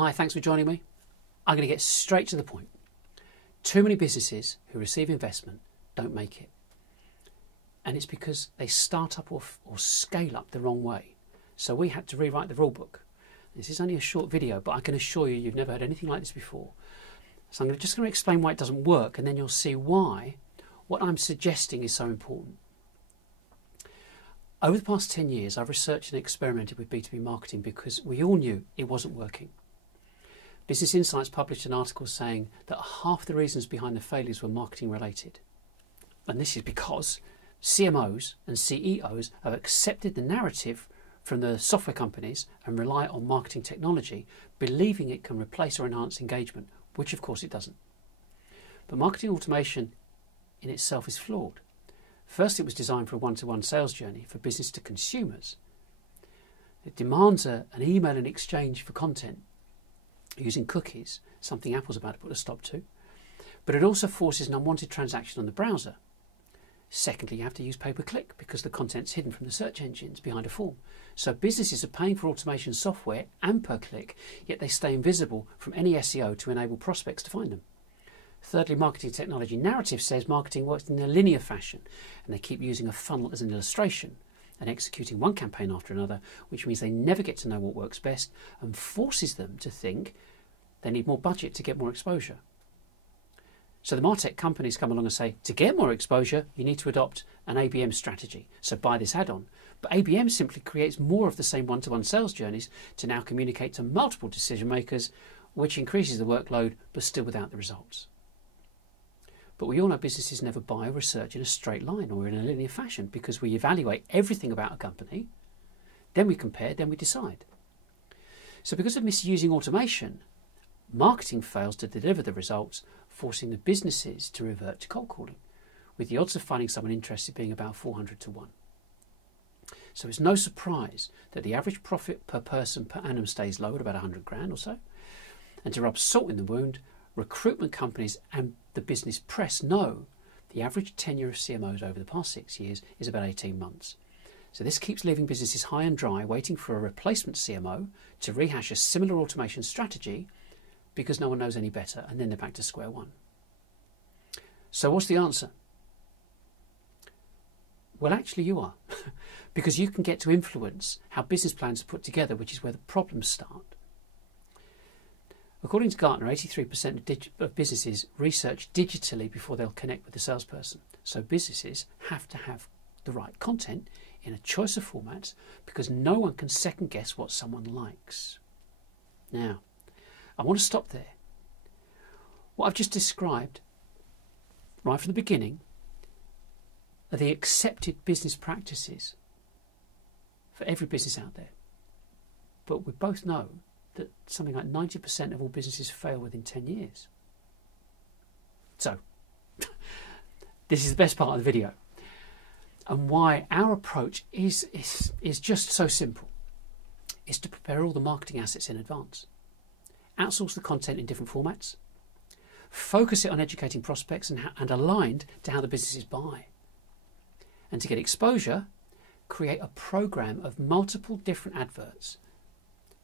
Hi, thanks for joining me. I'm going to get straight to the point. Too many businesses who receive investment don't make it. And it's because they start up or scale up the wrong way. So we had to rewrite the rulebook. This is only a short video, but I can assure you you've never heard anything like this before. So I'm just going to explain why it doesn't work, and then you'll see why what I'm suggesting is so important. Over the past 10 years, I've researched and experimented with B2B marketing because we all knew it wasn't working. Business Insights published an article saying that half the reasons behind the failures were marketing related. And this is because CMOs and CEOs have accepted the narrative from the software companies and rely on marketing technology, believing it can replace or enhance engagement, which of course it doesn't. But marketing automation in itself is flawed. First, it was designed for a one-to-one sales journey for business to consumers. It demands an email and exchange for content using cookies, something Apple's about to put a stop to. But it also forces an unwanted transaction on the browser. Secondly, you have to use pay-per-click because the content's hidden from the search engines behind a form. So businesses are paying for automation software and per click, yet they stay invisible from any SEO to enable prospects to find them. Thirdly, marketing technology narrative says marketing works in a linear fashion, and they keep using a funnel as an illustration and executing one campaign after another, which means they never get to know what works best and forces them to think they need more budget to get more exposure. So the MarTech companies come along and say, to get more exposure, you need to adopt an ABM strategy. So buy this add-on. But ABM simply creates more of the same one-to-one sales journeys to now communicate to multiple decision makers, which increases the workload, but still without the results. But we all know businesses never buy or research in a straight line or in a linear fashion because we evaluate everything about a company, then we compare, then we decide. So because of misusing automation, marketing fails to deliver the results, forcing the businesses to revert to cold calling, with the odds of finding someone interested being about 400 to 1. So it's no surprise that the average profit per person per annum stays low at about 100 grand or so. And to rub salt in the wound, recruitment companies and the business press know the average tenure of CMOs over the past 6 years is about 18 months. So this keeps leaving businesses high and dry, waiting for a replacement CMO to rehash a similar automation strategy because no one knows any better, and then they're back to square one. So what's the answer? Well, actually you are, because you can get to influence how business plans are put together, which is where the problems start. According to Gartner, 83% of businesses research digitally before they'll connect with the salesperson. So businesses have to have the right content in a choice of formats because no one can second guess what someone likes. Now, I want to stop there. What I've just described, right from the beginning, are the accepted business practices for every business out there. But we both know that something like 90% of all businesses fail within 10 years. So, this is the best part of the video, and why our approach is just so simple, is to prepare all the marketing assets in advance. Outsource the content in different formats, focus it on educating prospects and aligned to how the businesses buy. And to get exposure, create a program of multiple different adverts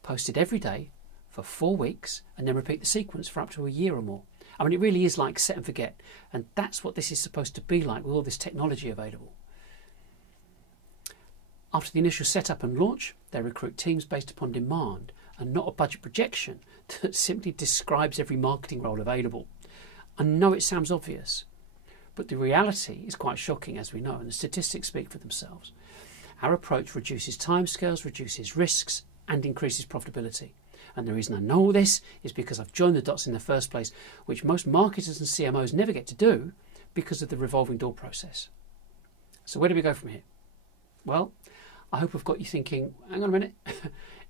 posted every day for 4 weeks and then repeat the sequence for up to a year or more. I mean, it really is like set and forget, and that's what this is supposed to be like with all this technology available. After the initial setup and launch, they recruit teams based upon demand and not a budget projection that simply describes every marketing role available. I know it sounds obvious, but the reality is quite shocking, as we know, and the statistics speak for themselves. Our approach reduces timescales, reduces risks, and increases profitability. And the reason I know all this is because I've joined the dots in the first place, which most marketers and CMOs never get to do because of the revolving door process. So where do we go from here? Well, I hope I've got you thinking, hang on a minute,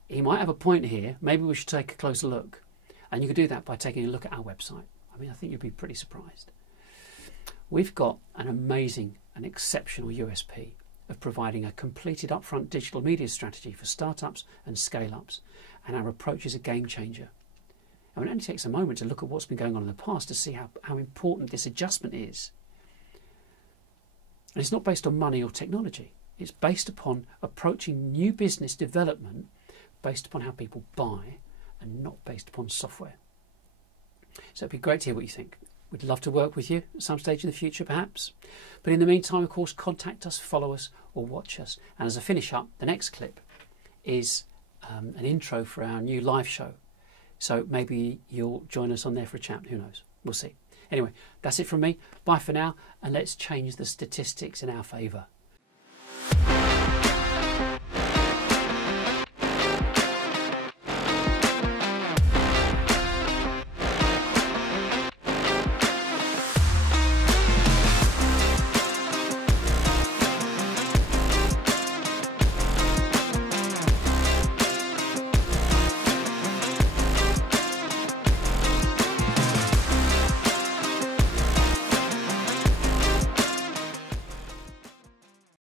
he might have a point here, maybe we should take a closer look. And you can do that by taking a look at our website. I mean, I think you'll be pretty surprised. We've got an amazing and exceptional USP of providing a completed upfront digital media strategy for startups and scale-ups, and our approach is a game changer. And it only takes a moment to look at what's been going on in the past to see how important this adjustment is. And it's not based on money or technology. It's based upon approaching new business development based upon how people buy and not based upon software. So it'd be great to hear what you think. We'd love to work with you at some stage in the future, perhaps. But in the meantime, of course, contact us, follow us, or watch us. And as a finish up, the next clip is an intro for our new live show. So maybe you'll join us on there for a chat. Who knows? We'll see. Anyway, that's it from me. Bye for now, and let's change the statistics in our favour.